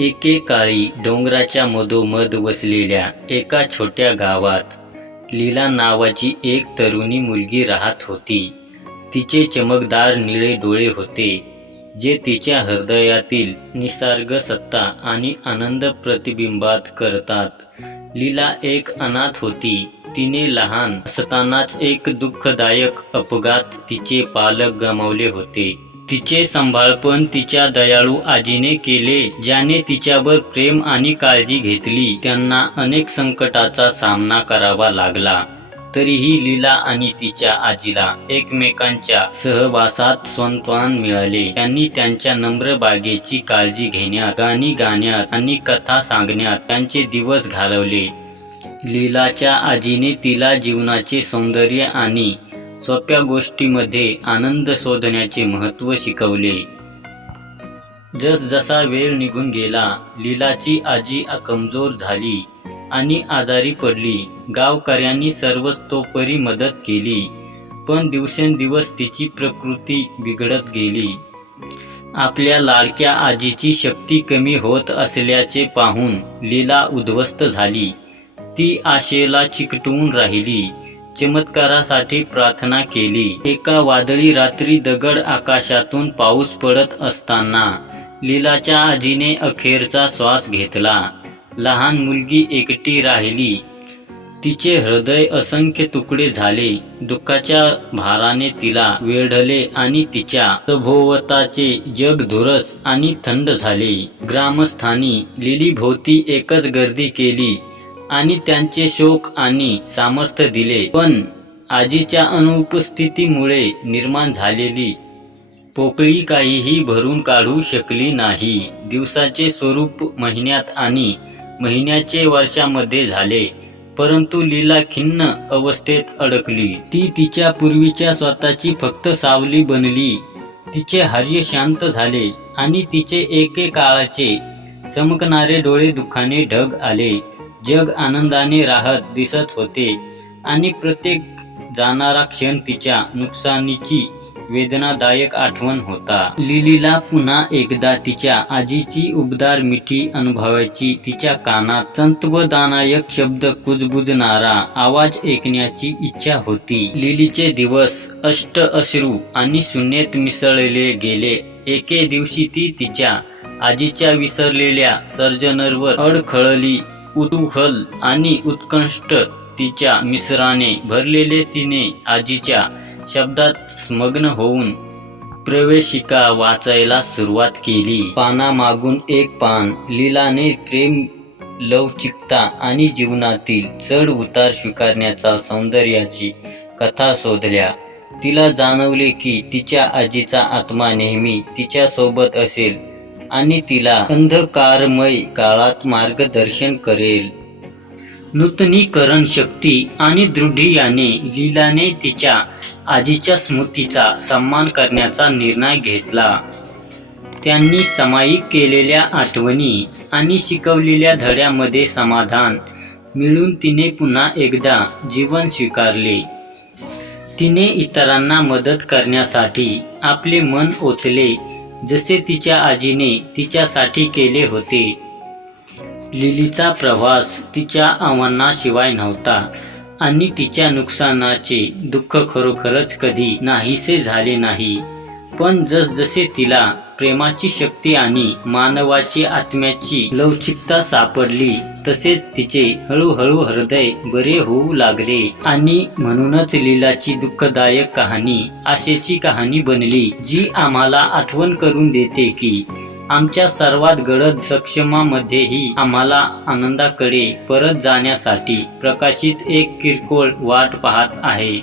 एकेकाळी डोंगराच्या मधोमध वसलेल्या एका छोट्या गावात लीला नावाची एक तरुणी मुलगी राहत होती. तिचे चमकदार निळे डोळे होते, जे तिच्या हृदयातील निसर्ग सत्ता आणि आनंद प्रतिबिंबित करतात. लीला एक अनाथ होती. तिने लहान असतानाच एक दुःखदायक अपघात तिचे पालक गमावले होते. तिचे सांभाळपण तिच्या दयाळू आजीने केले, ज्याने तिच्यावर प्रेम आणि काळजी घेतली. त्यांना अनेक संकटाचा सामना करावा लागला, तरीही लीला आणि तिच्या आजीला एकमेकांच्या सहवासात सांत्वन मिळाले. त्यांनी त्यांच्या नम्र बागेची काळजी घेण्यात, गाणी गाण्यात आणि कथा सांगण्यात त्यांचे दिवस घालवले. लीलाच्या आजीने तिला जीवनाचे सौंदर्य आणि सोप्या गोष्टींमध्ये आनंद शोधण्याचे महत्त्व शिकवले. जसजसा वेळ निघून गेला, लीलाची आजी कमजोर झाली आणि आजारी पडली. गावकऱ्यांनी सर्वतोपरी मदत केली, पण दिवसेंदिवस तिची प्रकृती बिघडत गेली. आपल्या लाडक्या आजीची शक्ती कमी होत असल्याचे पाहून लीला उद्ध्वस्त झाली. ती आशेला चिकटून राहिली, चमत्कारासाठी प्रार्थना केली. एका वादळी रात्री दगड आकाशातून पाऊस पडत असताना लीलाच्या आजीने अखेरचा श्वास घेतला. लहान मुलगी एकटी राहिली. तिचे हृदय असंख्य तुकडे झाले. दुःखाच्या भाराने तिला वेढले आणि तिच्या सभोवताचे जग धुरस आणि थंड झाले. ग्रामस्थांनी लिलीभोवती एकच गर्दी केली आणि त्यांचे शोक आणि सामर्थ्य दिले, पण आजीच्या अनुपस्थितीमुळे निर्माण झालेली पोकळी काहीही भरून काढू शकली नाही. दिवसाचे स्वरूप महिन्यात आणि महिन्याचे वर्षामध्ये झाले, परंतु लीला खिन्न अवस्थेत अडकली. ती तिच्या पूर्वीच्या स्वतःची फक्त सावली बनली. तिचे हार्य शांत झाले आणि तिचे एकेकाळचे चमकणारे डोळे दुःखाने ढग आले. जग आनंदाने राहत दिसत होते आणि प्रत्येक जाणारा क्षण तिच्या नुकसानीची वेदनादायक आठवण होता. लिलीला पुन्हा एकदा तिच्या आजीची उबदार मिठी अनुभवायची, तिच्या कानात सांत्वनदायक शब्द कुजबुजणारा आवाज ऐकण्याची इच्छा होती. लिलीचे दिवस अश्रू आणि शून्यतेत मिसळले गेले. एके दिवशी ती तिच्या आजीच्या विसरलेल्या सर्जनवर अडखळली. कुतूहल आणि उत्कंठ तिच्या मिश्राने भरलेले तिने आजीच्या शब्दात मग्न होऊन प्रवेशिका वाचायला सुरुवात केली. पानामागून एक पान. लीलाने प्रेम, लवचिकता आणि जीवनातील चढ उतार स्वीकारण्याच्या सौंदर्याची कथा शोधल्या. तिला जाणवले की तिच्या आजीचा आत्मा नेहमी तिच्या सोबत असेल आणि तिला अंधकारमय काळात मार्गदर्शन करेल. नूतनीकरण शक्ती आणि दृढीयाने लीलाने तिच्या आजीच्या स्मृतीचा सन्मान करण्याचा निर्णय घेतला. त्यांनी सामायिक केलेल्या आठवणी आणि शिकवलेल्या धड्यांमध्ये समाधान मिळवून तिने पुन्हा एकदा जीवन स्वीकारले. तिने इतरांना मदत करण्यासाठी आपले मन ओतले, जसे तिच्या आजीने तिच्यासाठी केले होते. लिलीचा प्रवास तिच्या आव्हानाशिवाय नव्हता आणि तिच्या नुकसानाचे दुःख खरोखरच कधी नाहीसे झाले नाही. पण जसजसे तिला प्रेमाची शक्ती आणि मानवाची आत्म्याची लवचिकता सापडली, तसेच तिचे हळूहळू हृदय बरे होऊ लागले. आणि म्हणूनच लीलाची दुःखदायक कहाणी आशेची कहाणी बनली, जी आम्हाला आठवण करून देते की आमच्या सर्वात गडद सक्षमामध्येही आम्हाला आनंदाकडे परत जाण्यासाठी प्रकाशित एक किरकोळ वाट पाहत आहे.